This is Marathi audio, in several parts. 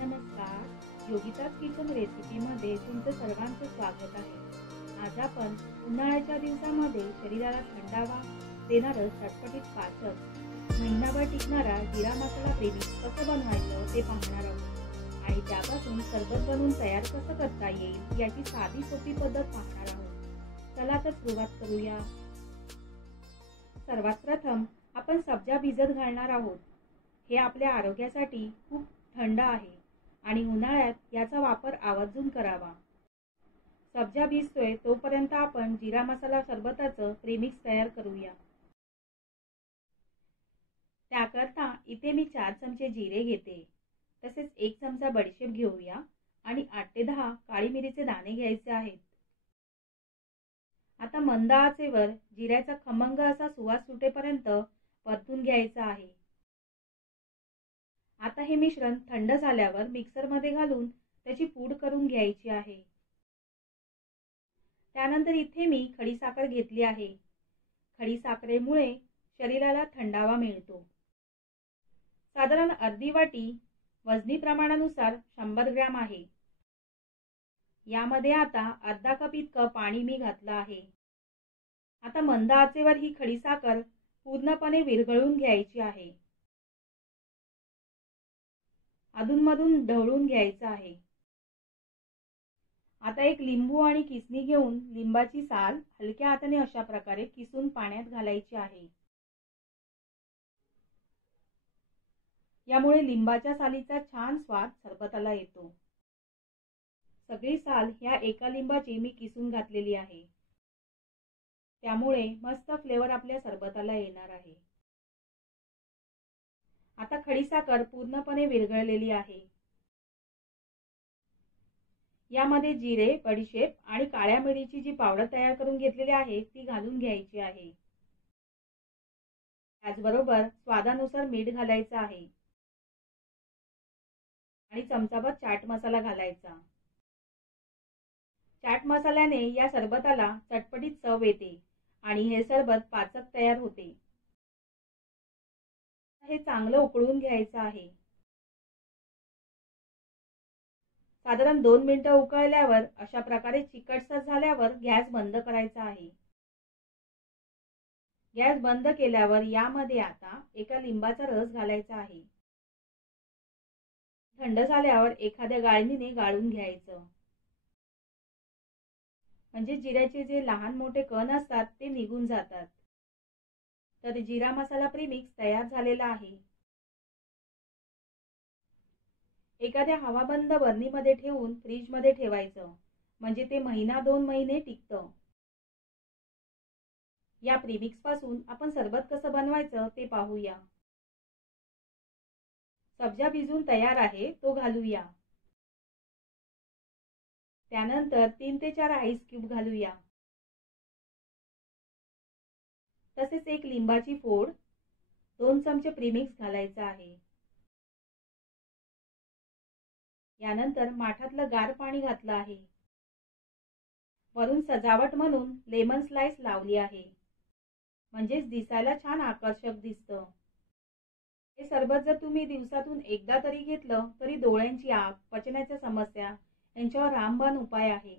नमस्कार, योगिताज किचन रेसिपीमध्ये तुमचं सर्वांचं स्वागत आहे। आज आपण उन्हाळ्याच्या दिवसामध्ये शरीराला थंडावा देणारं चटपटीत पाचक महिनाभर टिकणारा जिरा मसाला प्रेमिक्स कसं बनवायचं ते पाहणार आहोत आणि त्यापासून सरबत बनवून तयार कसं करता येईल याची साधी सोपी पद्धत पाहणार आहोत। चला तर सुरुवात करूया। सर्वात प्रथम आपण सब्जा भिजत घालणार आहोत। हे आपल्या आरोग्यासाठी खूप थंड आहे आणि उन्हाळ्यात याचा वापर आवर्जून करावा। सब्जा भिजतोय तोपर्यंत आपण जिरा मसाला सरबताचं प्रीमिक्स तयार करूया। त्याकरता इथे मी 4 चमचे जिरे घेते, तसेच 1 चमचा बडीशेप घेऊया आणि 8 ते 10 काळी मिरीचे दाणे घ्यायचे आहेत। आता मंद आचेवर जिऱ्याचा खमंग असा सुवास सुटेपर्यंत परतून घ्यायचा आहे। आता हे मिश्रण थंड झाल्यावर मिक्सरमध्ये घालून त्याची पूड करून घ्यायची आहे। त्यानंतर इथे मी खडीसाखर घेतली आहे। खडीसाखरेमुळे शरीराला थंडावा मिळतो। साधारण अर्धी वाटी वजनी प्रमाणानुसार 100 ग्रॅम आहे। यामध्ये आता अर्धा कप इतकं पाणी मी घातलं आहे। आता मंद आचेवर ही खडीसाखर पूर्णपणे विरघळून घ्यायची आहे। अधूनमधून ढवळून घ्यायचं आहे। आता एक लिंबू आणि किसणी घेऊन लिंबाची साल हलक्या हाताने अशा प्रकारे किसून पाण्यात घालायची आहे। यामुळे लिंबाच्या सालीचा छान स्वाद सरबताला येतो। सगळी साल ह्या एका लिंबाची मी किसून घातलेली आहे। त्यामुळे मस्त फ्लेवर आपल्या सरबताला येणार आहे। आता खडीसाखर पूर्णपणे विरघळलेली आहे। यामध्ये जिरे, बडीशेप आणि काळ्या मिरीची जी पावडर तयार करून घेतलेली आहे ती घालून घ्यायची आहे। त्याचबरोबर स्वादानुसार मीठ घालायचं आहे आणि चमचाभर चाट मसाला घालायचा। चाट मसाल्याने या सरबताला चटपटीत चव येते आणि हे सरबत पाचक तयार होते। हे चांगलं उकळून घ्यायचं आहे। साधारण 2 मिनिटं उकळल्यावर अशा प्रकारे चिकटसर झाल्यावर गॅस बंद करायचा आहे। गॅस बंद केल्यावर यामध्ये आता एका लिंबाचा रस घालायचा आहे। थंड झाल्यावर एखाद्या गाळणीने गाळून घ्यायचं, म्हणजे जिऱ्याचे जे लहान मोठे कण असतात ते निघून जातात। तर जिरा मसाला प्रीमिक्स तयार झालेला आहे। एखाद्या हवाबंद बरणीमध्ये ठेवून फ्रीजमध्ये ठेवायचं, म्हणजे ते 1-2 महिने टिकतं। या प्रीमिक्स पासून आपण सरबत कसं बनवायचं ते पाहूया। सब्जा भिजून तयार आहे तो घालूया। त्यानंतर 3 ते 4 आईस क्यूब घालूया। तसेच एक लिंबाची फोड, 2 चमचे प्रीमिक्स घालायचा आहे। यानंतर माठातलं गार पाणी घातलं आहे। वरून सजावट म्हणून लेमन स्लाइस लावली आहे, म्हणजेच दिसायला छान आकर्षक दिसतं। हे सरबत जर तुम्ही दिवसातून एकदा तरी घेतलं तरी डोळ्यांची आग, पचनाच्या समस्या यांच्यावर रामबाण उपाय आहे।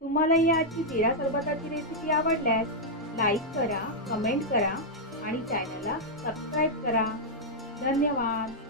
तुम्हाला ही आजची जिरा सरबताची रेसिपी आवडल्यास लाईक करा, कमेंट करा आणि चॅनलला सबस्क्राईब करा। धन्यवाद।